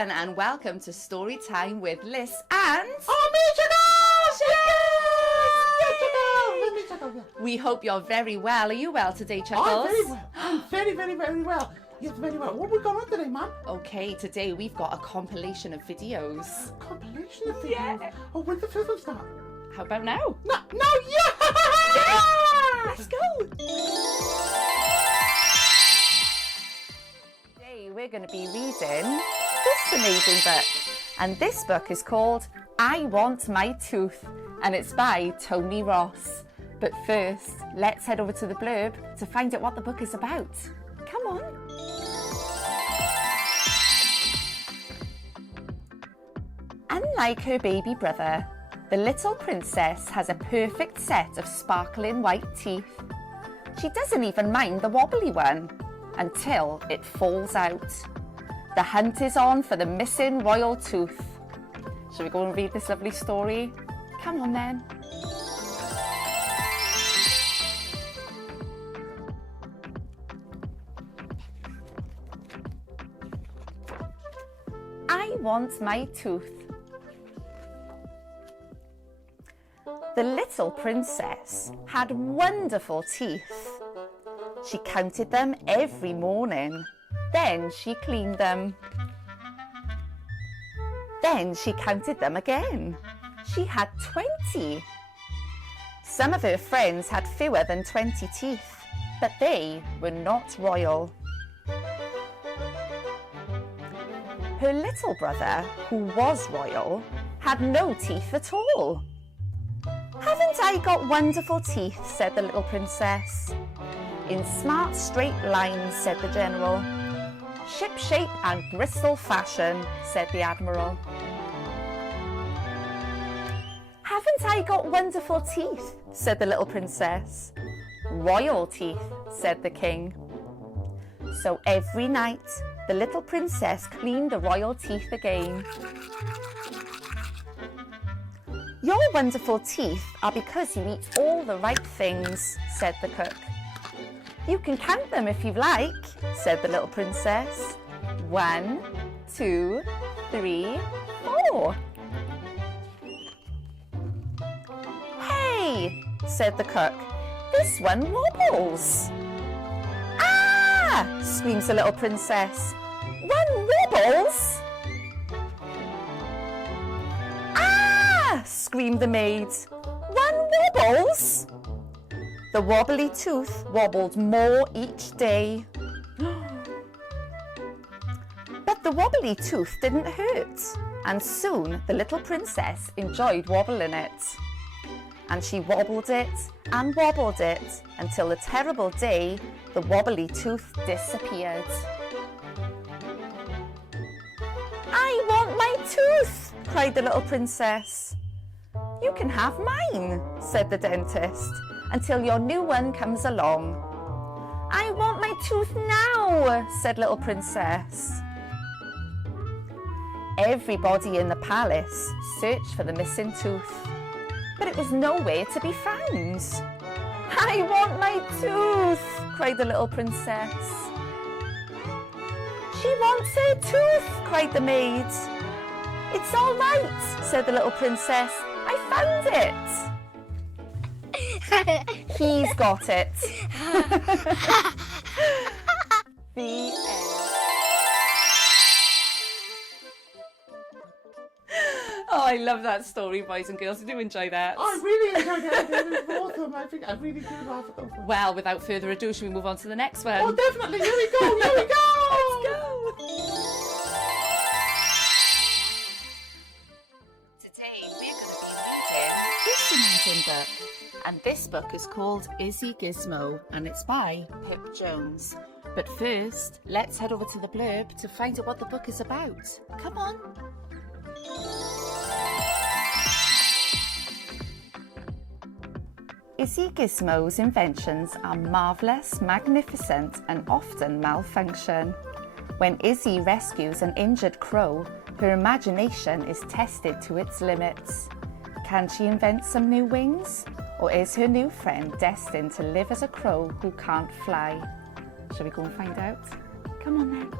everyone, and welcome to Story Time with Liz and... Oh, me, Chuckles! We hope you're very well. Are you well today, Chuckles? I'm very well. I'm very, very, very well. Yes, very well. What have we got on today, Mum? Okay, today we've got a compilation of videos. Compilation of videos? Yeah. Oh, when's the first one start? How about now? No, yeah! Let's go! Today we're going to be reading this amazing book. And this book is called I Want My Tooth. And it's by Tony Ross. But first, let's head over to the blurb to find out what the book is about. Come on. Unlike her baby brother, the little princess has a perfect set of sparkling white teeth. She doesn't even mind the wobbly one until it falls out. The hunt is on for the missing royal tooth. Shall we go and read this lovely story? Come on then. I Want My Tooth. The little princess had wonderful teeth. She counted them every morning. Then she cleaned them. Then she counted them again. She had 20. Some of her friends had fewer than 20 teeth, but they were not royal. Her little brother, who was royal, had no teeth at all. Haven't I got wonderful teeth, said the little princess. In smart straight lines, said the general. Ship-shape and Bristol fashion, said the admiral. Haven't I got wonderful teeth, said the little princess. Royal teeth, said the king. So every night, the little princess cleaned the royal teeth again. Your wonderful teeth are because you eat all the right things, said the cook. You can count them if you like, said the little princess. 1, 2, 3, 4. Hey, said the cook, this one wobbles. Ah, screams the little princess. One wobbles? Ah, screamed the maid. One wobbles? The wobbly tooth wobbled more each day. But the wobbly tooth didn't hurt, and soon the little princess enjoyed wobbling it. And she wobbled it and wobbled it until the terrible day the wobbly tooth disappeared. I want my tooth, cried the little princess. You can have mine, said the dentist, until your new one comes along. I want my tooth now, said little princess. Everybody in the palace searched for the missing tooth, but it was nowhere to be found. I want my tooth, cried the little princess. She wants her tooth, cried the maid. It's all right, said the little princess. I found it. He's got it. The end. Oh, I love that story, boys and girls. Did you enjoy that? I really enjoyed it. It was awesome. I think I really did laugh at that. Well, without further ado, should we move on to the next one? Oh, definitely. Here we go. Here we go. Let's go. Today, we're going to be reading this amazing book. And this book is called Izzy Gizmo, and it's by Pip Jones. But first, let's head over to the blurb to find out what the book is about. Come on. Izzy Gizmo's inventions are marvellous, magnificent, and often malfunction. When Izzy rescues an injured crow, her imagination is tested to its limits. Can she invent some new wings? Or is her new friend destined to live as a crow who can't fly? Shall we go and find out? Come on then.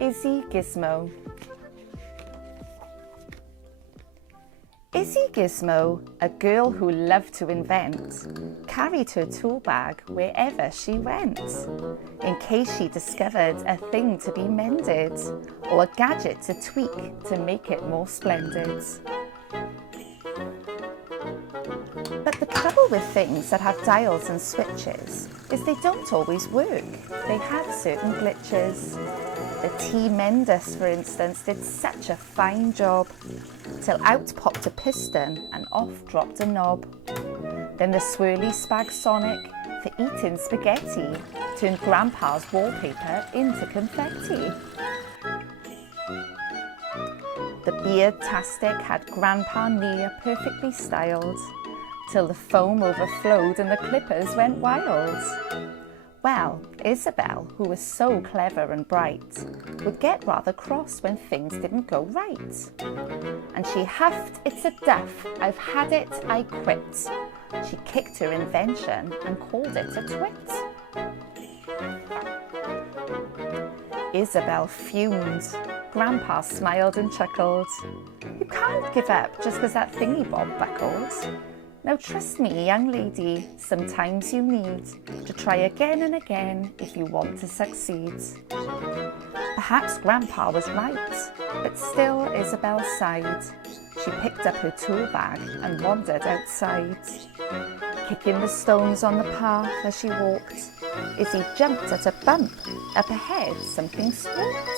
Izzy Gizmo. Izzy Gizmo, a girl who loved to invent, carried her tool bag wherever she went, in case she discovered a thing to be mended or a gadget to tweak to make it more splendid. But the trouble with things that have dials and switches is they don't always work. They have certain glitches. The tea menders, for instance, did such a fine job, till out popped a piston and off dropped a knob. Then the swirly spag Sonic for eating spaghetti turned Grandpa's wallpaper into confetti. The beard-tastic had Grandpa near perfectly styled, till the foam overflowed and the clippers went wild. Well, Isabel, who was so clever and bright, would get rather cross when things didn't go right. And she huffed, "It's a duff, I've had it, I quit." She kicked her invention and called it a twit. Isabel fumed. Grandpa smiled and chuckled. "You can't give up just because that thingy bob buckled. Now trust me, young lady, sometimes you need to try again and again if you want to succeed." Perhaps Grandpa was right, but still Isabel sighed. She picked up her tool bag and wandered outside. Kicking the stones on the path as she walked, Izzy jumped at a bump. Up ahead, something squawked.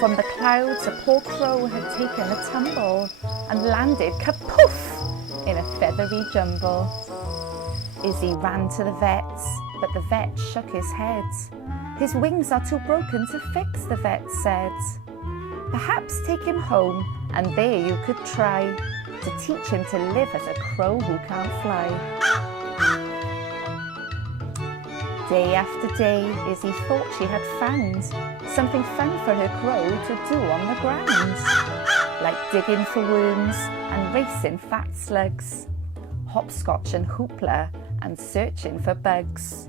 From the clouds, a poor crow had taken a tumble and landed kapoof in a feathery jumble. Izzy ran to the vet's, but the vet shook his head. "His wings are too broken to fix," the vet said. "Perhaps take him home and there you could try to teach him to live as a crow who can't fly." Day after day, Izzy thought she had found something fun for her crow to do on the ground, like digging for worms and racing fat slugs, hopscotch and hoopla and searching for bugs.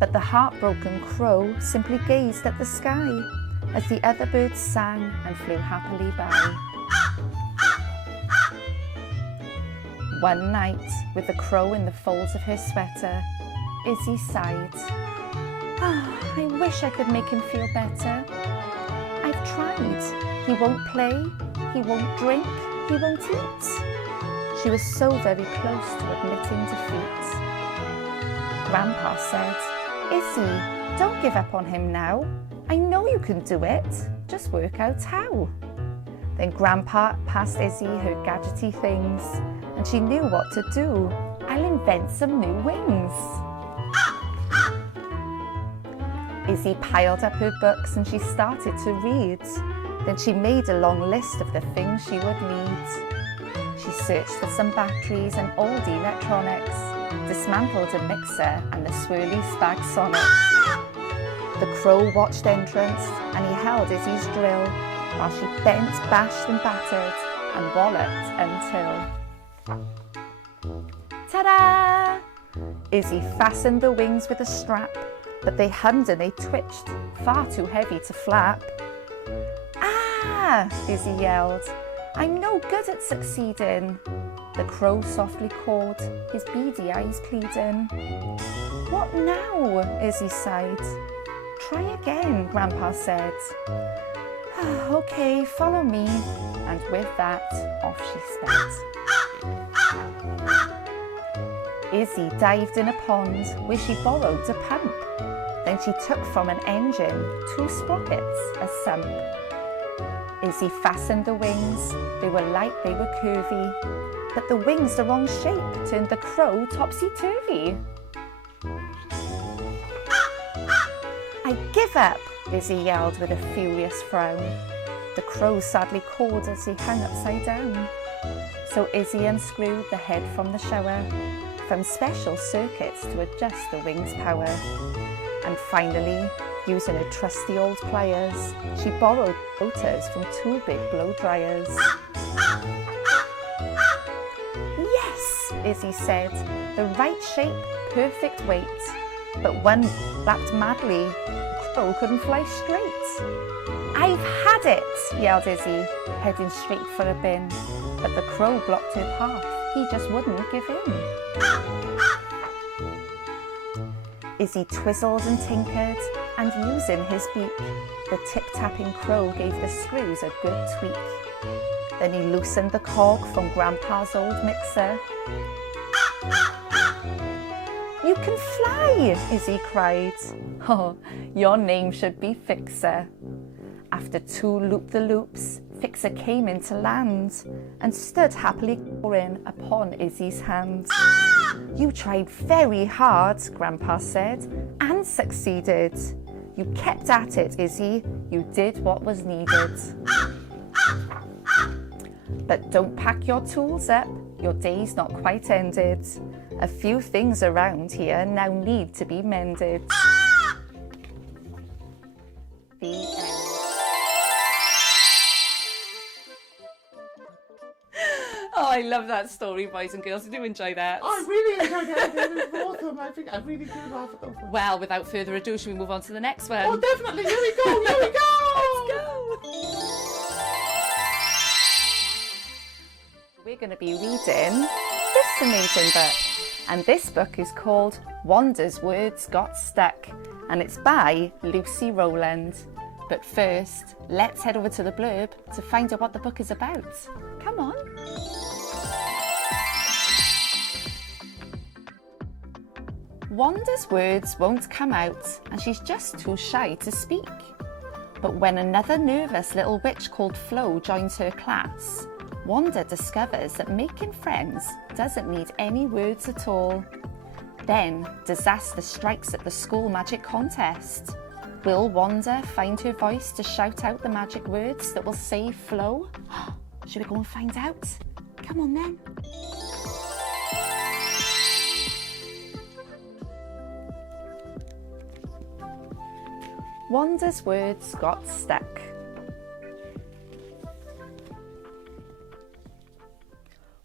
But the heartbroken crow simply gazed at the sky as the other birds sang and flew happily by. One night, with the crow in the folds of her sweater, Izzy sighed. I wish I could make him feel better. I've tried. He won't play, he won't drink, he won't eat." She was so very close to admitting defeat. Grandpa said, "Izzy, don't give up on him now. I know you can do it. Just work out how." Then Grandpa passed Izzy her gadgety things, and she knew what to do. "I'll invent some new wings." Izzy piled up her books and she started to read. Then she made a long list of the things she would need. She searched for some batteries and old electronics, dismantled a mixer and the swirly spag Sonic. The crow watched entrance and he held Izzy's drill while she bent, bashed and battered and walloped until... Ta-da! Izzy fastened the wings with a strap, but they hummed and they twitched, far too heavy to flap. "Ah!" Izzy yelled. "I'm no good at succeeding." The crow softly called, his beady eyes pleading. "What now?" Izzy sighed. "Try again," Grandpa said. "Okay, follow me." And with that, off she sped. Izzy dived in a pond where she borrowed a pump. Then she took from an engine 2 sprockets, a sump. Izzy fastened the wings. They were light, they were curvy. But the wings the wrong shape turned the crow topsy-turvy. "I give up," Izzy yelled with a furious frown. The crow sadly cawed as he hung upside down. So Izzy unscrewed the head from the shower, found special circuits to adjust the wings' power. And finally, using her trusty old pliers, she borrowed motors from 2 big blow dryers. "Yes," Izzy said, "the right shape, perfect weight. but one flapped madly. The crow couldn't fly straight. "I've had it," yelled Izzy, heading straight for a bin. But the crow blocked her path. He just wouldn't give in. Izzy twizzled and tinkered, and using his beak, the tip-tapping crow gave the screws a good tweak. Then he loosened the cog from Grandpa's old mixer. "You can fly," Izzy cried. "Oh, your name should be Fixer." After 2 loop-the-loops, Fixer came into land and stood happily cawing upon Izzy's hand. "You tried very hard," Grandpa said, "and succeeded. You kept at it, Izzy. You did what was needed. But don't pack your tools up. Your day's not quite ended. A few things around here now need to be mended." The end. Oh, I love that story, boys and girls. Did you enjoy that? I really enjoyed it. It was awesome. I think I really do laugh at those ones. Well, without further ado, should we move on to the next one? Oh, definitely. Here we go. Here we go. Let's go. We're going to be reading this amazing book. And this book is called Wanda's Words Got Stuck. And it's by Lucy Rowland. But first, let's head over to the blurb to find out what the book is about. Come on. Wanda's words won't come out, and she's just too shy to speak. But when another nervous little witch called Flo joins her class, Wanda discovers that making friends doesn't need any words at all. Then disaster strikes at the school magic contest. Will Wanda find her voice to shout out the magic words that will save Flo? Should we go and find out? Come on then. Wanda's words got stuck.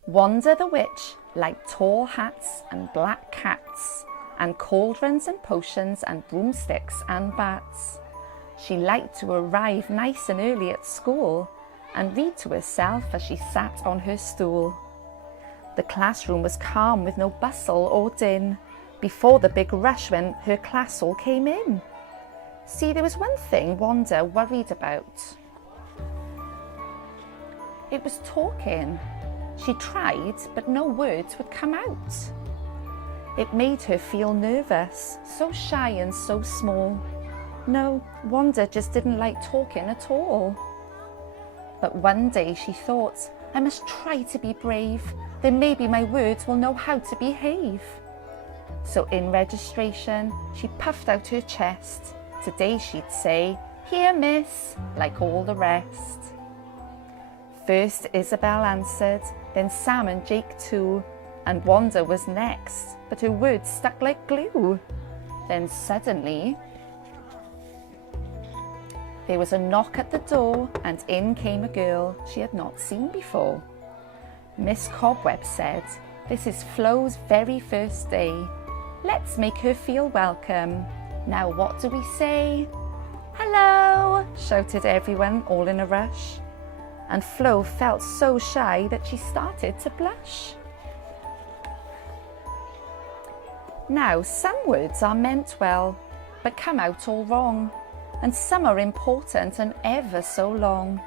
Wanda the witch liked tall hats and black cats, and cauldrons and potions and broomsticks and bats. She liked to arrive nice and early at school and read to herself as she sat on her stool. The classroom was calm with no bustle or din before the big rush when her class all came in. See, there was one thing Wanda worried about. It was talking. She tried, but no words would come out. It made her feel nervous, so shy and so small. No, Wanda just didn't like talking at all. But one day she thought, I must try to be brave, then maybe my words will know how to behave. So in registration, she puffed out her chest. Today she'd say, "Here, miss," like all the rest. First Isabel answered, then Sam and Jake too, and Wanda was next, but her words stuck like glue. Then suddenly, there was a knock at the door, and in came a girl she had not seen before. Miss Cobweb said, "This is Flo's very first day. Let's make her feel welcome. Now what do we say?" "Hello," shouted everyone all in a rush. And Flo felt so shy that she started to blush. Now, some words are meant well, but come out all wrong, and some are important and ever so long.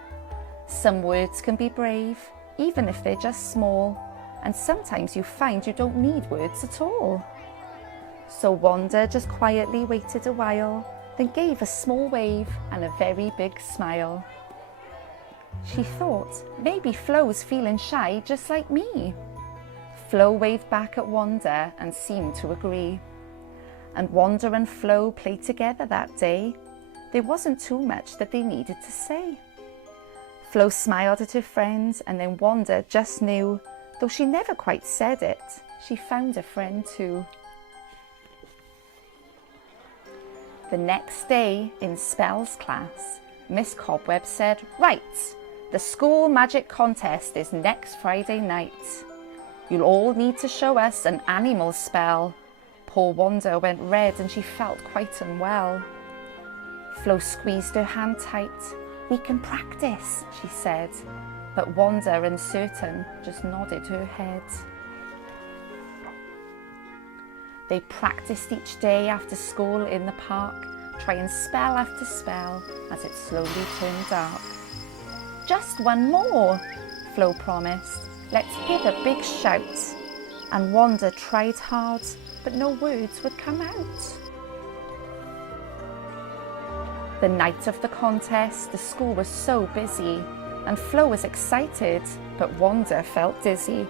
Some words can be brave, even if they're just small, and sometimes you find you don't need words at all. So Wanda just quietly waited a while, then gave a small wave and a very big smile. She thought, maybe Flo's feeling shy just like me. Flo waved back at Wanda and seemed to agree. And Wanda and Flo played together that day. There wasn't too much that they needed to say. Flo smiled at her friends, and then Wanda just knew, though she never quite said it, she found a friend too. The next day in spells class, Miss Cobweb said, "Right, the school magic contest is next Friday night. You'll all need to show us an animal spell. Poor Wanda went red and she felt quite unwell. Flo squeezed her hand tight. "We can practice," she said, but Wanda, uncertain, just nodded her head. They practiced each day after school in the park, trying spell after spell as it slowly turned dark. "Just one more," Flo promised. "Let's give a big shout." And Wanda tried hard, but no words would come out. The night of the contest, the school was so busy, and Flo was excited, but Wanda felt dizzy.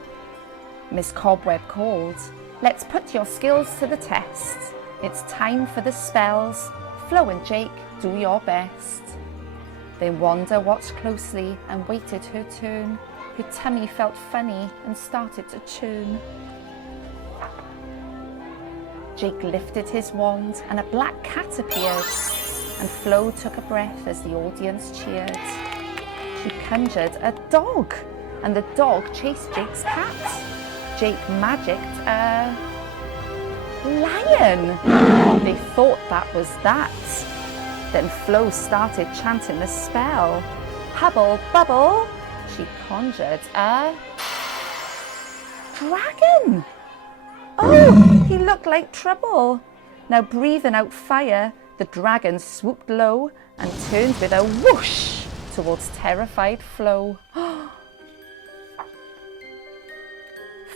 Miss Cobweb called, "Let's put your skills to the test. It's time for the spells. Flo and Jake, do your best." Then Wanda watched closely and waited her turn. Her tummy felt funny and started to churn. Jake lifted his wand and a black cat appeared, and Flo took a breath as the audience cheered. She conjured a dog, and the dog chased Jake's cat. Jake magicked a lion. They thought that was that. Then Flo started chanting the spell. Hubble bubble, she conjured a dragon. Oh, he looked like trouble. Now breathing out fire, the dragon swooped low and turned with a whoosh towards terrified Flo.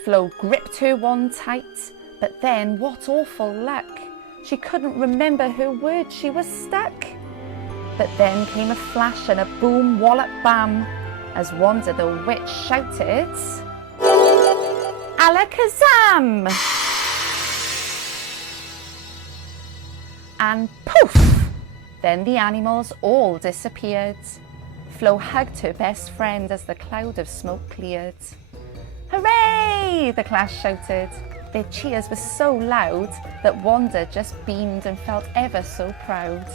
Flo gripped her wand tight, but then what awful luck. She couldn't remember her words, she was stuck. But then came a flash and a boom wallop bam as Wanda the witch shouted, "Alakazam!" And poof! Then the animals all disappeared. Flo hugged her best friend as the cloud of smoke cleared. "Hooray!" the class shouted. Their cheers were so loud that Wanda just beamed and felt ever so proud.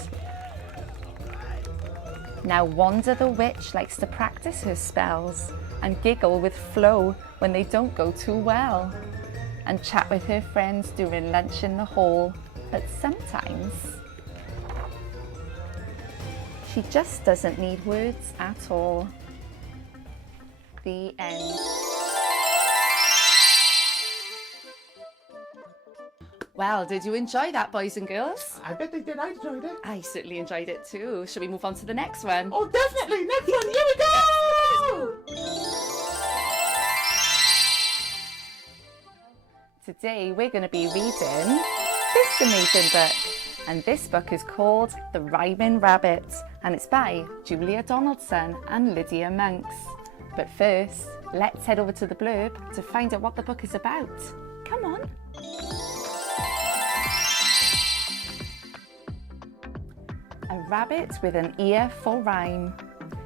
Now Wanda the witch likes to practice her spells and giggle with Flo when they don't go too well, and chat with her friends during lunch in the hall, but sometimes she just doesn't need words at all. The end. Well, did you enjoy that, boys and girls? I bet they did. I enjoyed it. I certainly enjoyed it too. Shall we move on to the next one? Oh, definitely. Next one. Here we go. Today we're going to be reading this amazing book. And this book is called The Rhyming Rabbit, and it's by Julia Donaldson and Lydia Monks. But first, let's head over to the blurb to find out what the book is about. Come on. A rabbit with an ear for rhyme.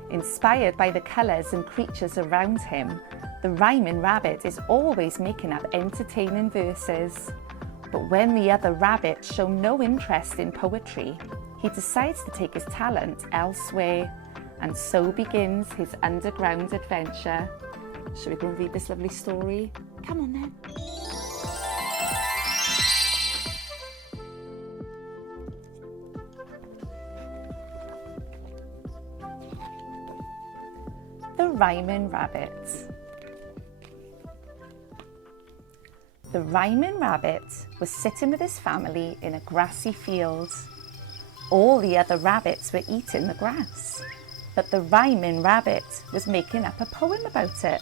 Inspired by the colours and creatures around him, the rhyming rabbit is always making up entertaining verses. But when the other rabbits show no interest in poetry, he decides to take his talent elsewhere, and so begins his underground adventure. Shall we go and read this lovely story? Come on then. The Rhyming Rabbit. The Rhyming Rabbit was sitting with his family in a grassy field. All the other rabbits were eating the grass, but the Rhyming Rabbit was making up a poem about it.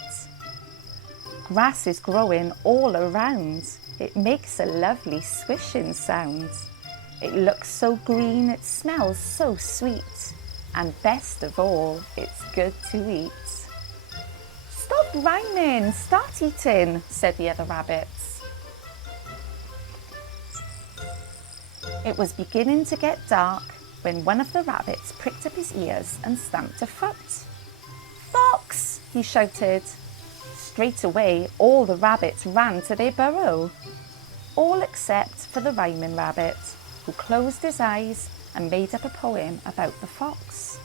Grass is growing all around. It makes a lovely swishing sound. It looks so green, it smells so sweet, and best of all, it's good to eat. Stop rhyming, start eating, said the other rabbits. It was beginning to get dark when one of the rabbits pricked up his ears and stamped a foot. "Fox!" he shouted. Straight away, all the rabbits ran to their burrow, all except for the Rhyming Rabbit, who closed his eyes and made up a poem about the fox.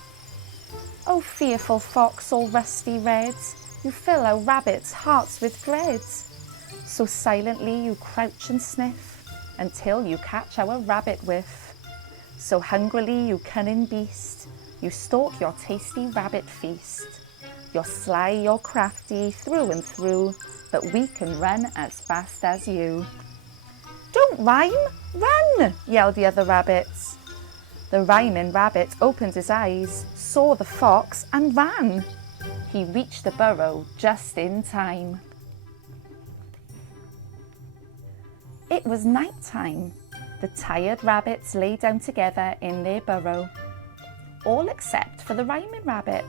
"Oh, fearful fox, all rusty red, you fill our rabbits' hearts with dread. So silently you crouch and sniff, until you catch our rabbit whiff. So hungrily, you cunning beast, you stalk your tasty rabbit feast. You're sly, you're crafty, through and through, but we can run as fast as you. Don't rhyme, run, yelled the other rabbits. The rhyming rabbit opened his eyes, saw the fox and ran. He reached the burrow just in time. It was night time. The tired rabbits lay down together in their burrow, all except for the rhyming rabbit,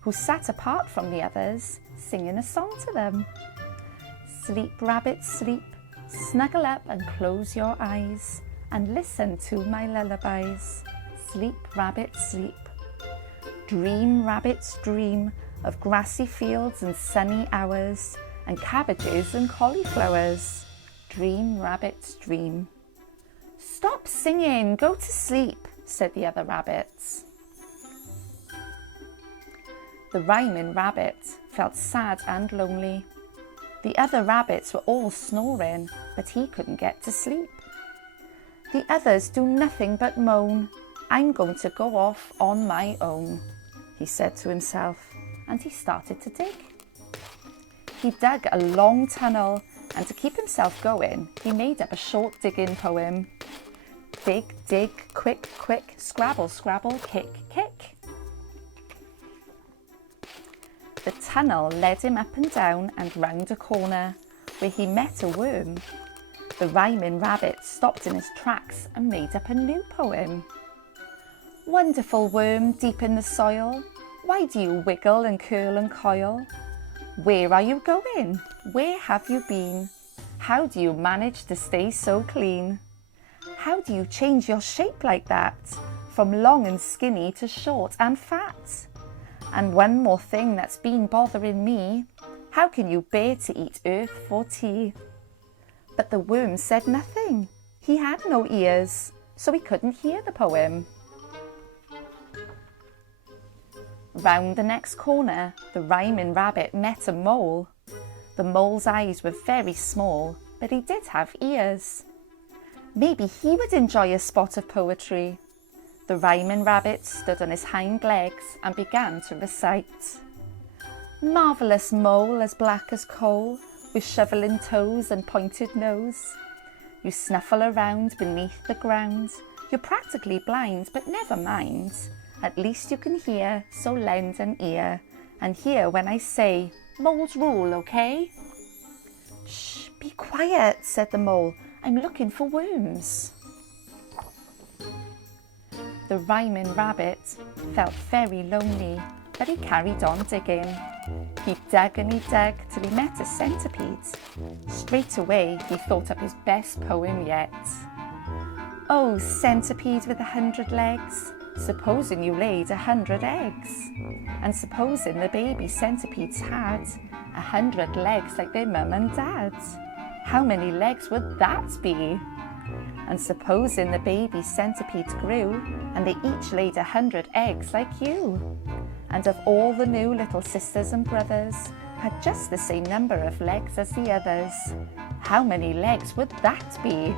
who sat apart from the others, singing a song to them. Sleep, rabbit, sleep, snuggle up and close your eyes, and listen to my lullabies. Sleep, rabbit, sleep. Dream, rabbits, dream of grassy fields and sunny hours, and cabbages and cauliflowers. Dream, rabbits, dream. Stop singing, go to sleep, said the other rabbits. The rhyming rabbit felt sad and lonely. The other rabbits were all snoring, but he couldn't get to sleep. The others do nothing but moan. I'm going to go off on my own, he said to himself, and he started to dig. He dug a long tunnel, and to keep himself going, he made up a short digging poem. Dig, dig, quick, quick, scrabble, scrabble, kick, kick. The tunnel led him up and down and round a corner, where he met a worm. The rhyming rabbit stopped in his tracks and made up a new poem. Wonderful worm deep in the soil, why do you wiggle and curl and coil? Where are you going? Where have you been? How do you manage to stay so clean? How do you change your shape like that, from long and skinny to short and fat? And one more thing that's been bothering me, how can you bear to eat earth for tea? But the worm said nothing. He had no ears, so he couldn't hear the poem. Round the next corner, the rhyming rabbit met a mole. The mole's eyes were very small, but he did have ears. Maybe he would enjoy a spot of poetry. The rhyming rabbit stood on his hind legs and began to recite. Marvellous mole as black as coal, with shoveling toes and pointed nose. You snuffle around beneath the ground. You're practically blind, but never mind. At least you can hear, so lend an ear, and hear when I say, moles rule, okay? Shh, be quiet, said the mole. I'm looking for worms. The rhyming rabbit felt very lonely, but he carried on digging. He dug and he dug till he met a centipede. Straight away he thought up his best poem yet. Oh, centipede with 100 legs, supposing you laid 100 eggs, and supposing the baby centipedes had 100 legs like their mum and dad, how many legs would that be? And supposing the baby centipedes grew, and they each laid 100 eggs like you, and of all the new little sisters and brothers had just the same number of legs as the others, how many legs would that be?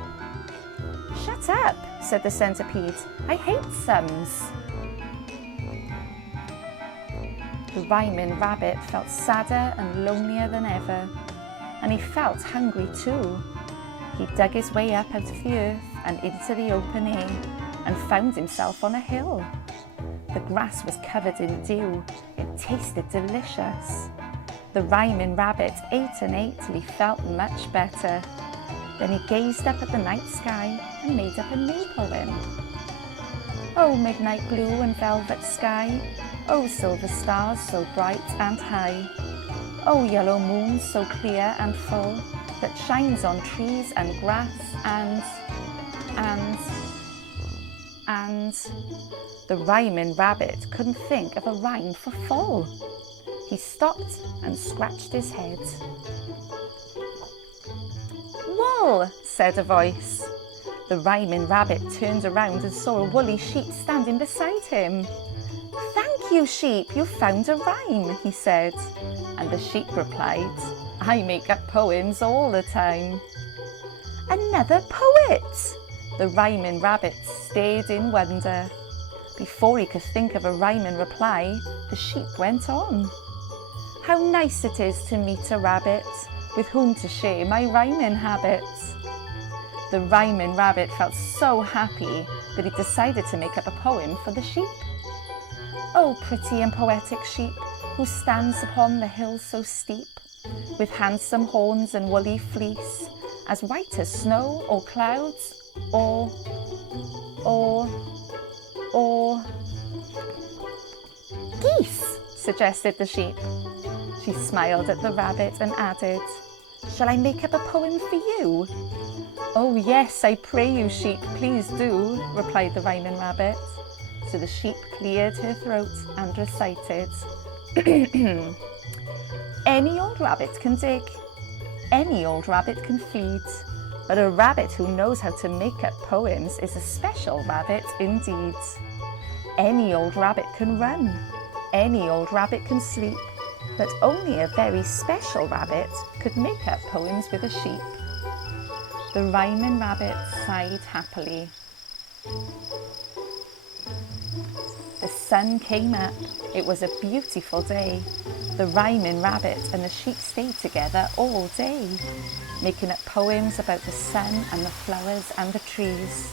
Shut up, said the centipede. I hate sums. The rhyming rabbit felt sadder and lonelier than ever, and he felt hungry too. He dug his way up out of the earth and into the open air, and found himself on a hill. The grass was covered in dew. It tasted delicious. The rhyming rabbit ate and ate till he felt much better. Then he gazed up at the night sky and made up a new poem. Oh, midnight blue and velvet sky, oh, silver stars so bright and high, oh, yellow moon so clear and full, that shines on trees and grass and the rhyming rabbit couldn't think of a rhyme for full. He stopped and scratched his head. Wool, said a voice. The rhyming rabbit turned around and saw a woolly sheep standing beside him. Thank you, sheep, you found a rhyme, he said. And the sheep replied, I make up poems all the time. Another poet! The rhyming rabbit stared in wonder. Before he could think of a rhyming reply, the sheep went on. How nice it is to meet a rabbit with whom to share my rhyming habits. The rhyming rabbit felt so happy that he decided to make up a poem for the sheep. Oh, pretty and poetic sheep, who stands upon the hill so steep, with handsome horns and woolly fleece, as white as snow or clouds, or geese, suggested the sheep. She smiled at the rabbit and added, shall I make up a poem for you? Oh yes, I pray you, sheep, please do, replied the rhyming rabbit. So the sheep cleared her throat and recited, any old rabbit can dig, any old rabbit can feed, but a rabbit who knows how to make up poems is a special rabbit indeed. Any old rabbit can run, any old rabbit can sleep, but only a very special rabbit could make up poems with a sheep. The rhyming rabbit sighed happily. The sun came up. It was a beautiful day. The rhyming rabbit and the sheep stayed together all day, making up poems about the sun and the flowers and the trees.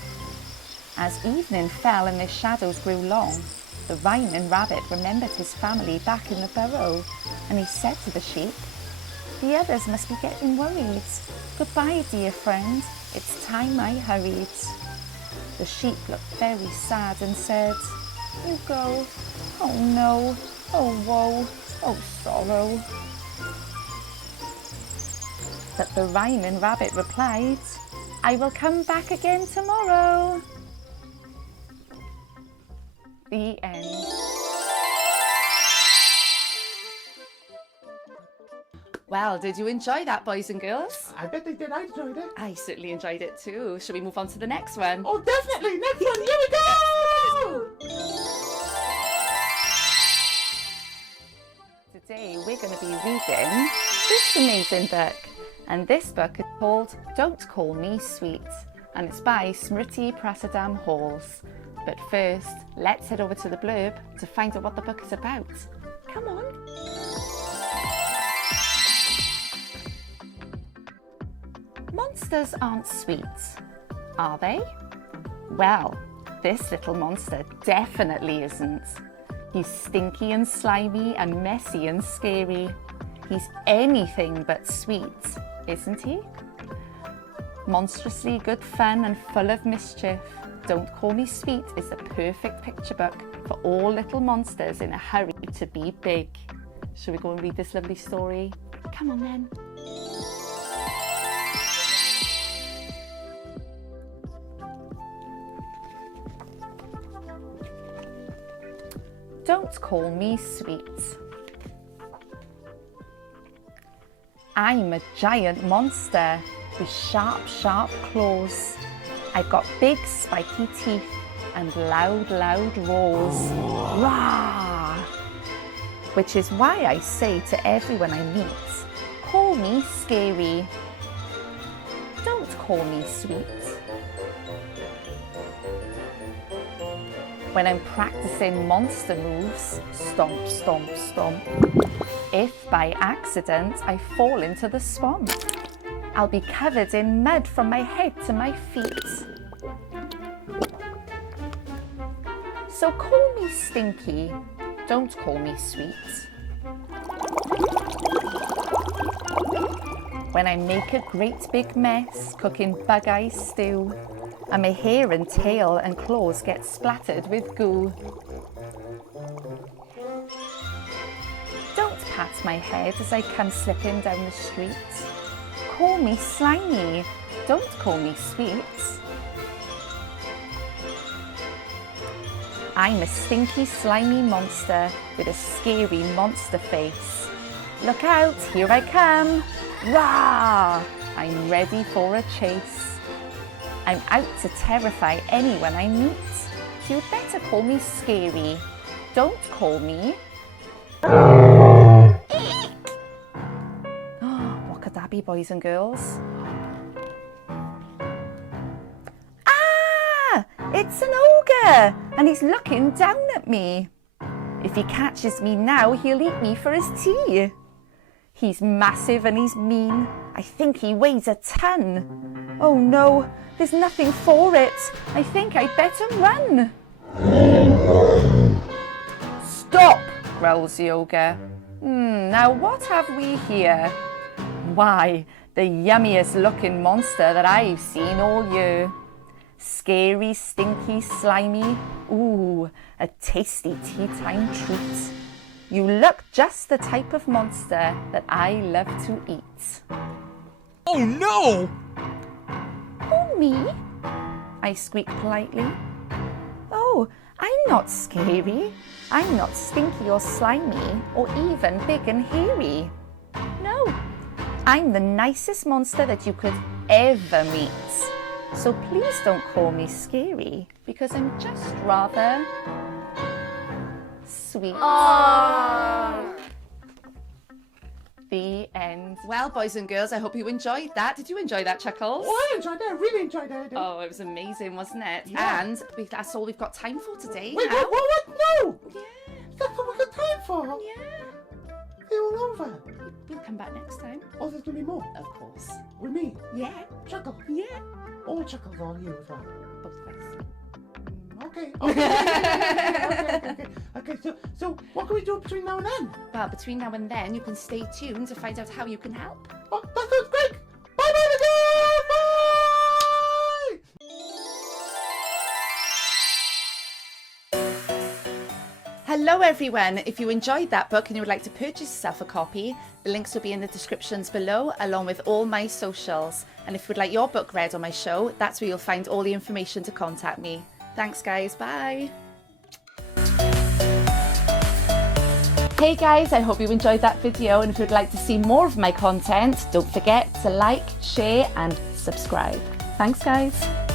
As evening fell and their shadows grew long, the rhyming rabbit remembered his family back in the burrow, and he said to the sheep, the others must be getting worried. Goodbye, dear friend. It's time I hurried. The sheep looked very sad and said, you go. Oh no. Oh woe. Oh sorrow. But the rhyming rabbit replied, I will come back again tomorrow. The end. Well, did you enjoy that, boys and girls? I bet they did. I enjoyed it. I certainly enjoyed it too. Shall we move on to the next one? Oh, definitely. Next one. Here we go. Today we're going to be reading this amazing book. And this book is called Don't Call Me Sweet. And it's by Smriti Prasadam Halls. But first, let's head over to the blurb to find out what the book is about. Come on. Monsters aren't sweet, are they? Well, this little monster definitely isn't. He's stinky and slimy and messy and scary. He's anything but sweet, isn't he? Monstrously good fun and full of mischief, Don't Call Me Sweet is the perfect picture book for all little monsters in a hurry to be big. Shall we go and read this lovely story? Come on then. Don't Call Me Sweet. I'm a giant monster with sharp, sharp claws. I've got big spiky teeth and loud, loud roars. Rah! Which is why I say to everyone I meet, call me scary. Don't call me sweet. When I'm practicing monster moves, stomp, stomp, stomp. If by accident I fall into the swamp, I'll be covered in mud from my head to my feet. So call me stinky, don't call me sweet. When I make a great big mess cooking bug-eye stew, and my hair and tail and claws get splattered with goo. Don't pat my head as I come slipping down the street. Call me slimy, don't call me sweet. I'm a stinky, slimy monster with a scary monster face. Look out, here I come. Rah! I'm ready for a chase. I'm out to terrify anyone I meet. So you'd better call me scary. Don't call me. What could that be, boys and girls? It's an ogre, and he's looking down at me. If he catches me now, he'll eat me for his tea. He's massive and he's mean. I think he weighs a ton. Oh no, there's nothing for it. I think I'd better run. Stop, growls the ogre. Now what have we here? Why, the yummiest looking monster that I've seen all year. Scary, stinky, slimy. Ooh, a tasty tea time treat. You look just the type of monster that I love to eat. Oh no! Oh, me? I squeak politely. Oh, I'm not scary. I'm not stinky or slimy or even big and hairy. No, I'm the nicest monster that you could ever meet. So please don't call me scary because I'm just rather sweet. Aww. The end. Well, boys and girls, I hope you enjoyed that. Did you enjoy that, Chuckles? Oh, I enjoyed that. I really enjoyed that. Oh, it was amazing, wasn't it? Yeah. And that's all we've got time for today. Wait, now. what? No! Yeah, That's what we got time for. yeah. They're all over. We'll come back next time. Oh, there's gonna be more. Of course. With me. Yeah, Chuckle. yeah. All Chuckles, all you as well. Both of us. Okay. Okay. So what can we do between now and then? Well, between now and then, you can stay tuned to find out how you can help. Oh, that sounds great. Bye, bye. Hello everyone! If you enjoyed that book and you would like to purchase yourself a copy, the links will be in the descriptions below along with all my socials. And if you would like your book read on my show, that's where you'll find all the information to contact me. Thanks guys, bye! Hey guys, I hope you enjoyed that video, and if you'd like to see more of my content, don't forget to like, share and subscribe. Thanks guys!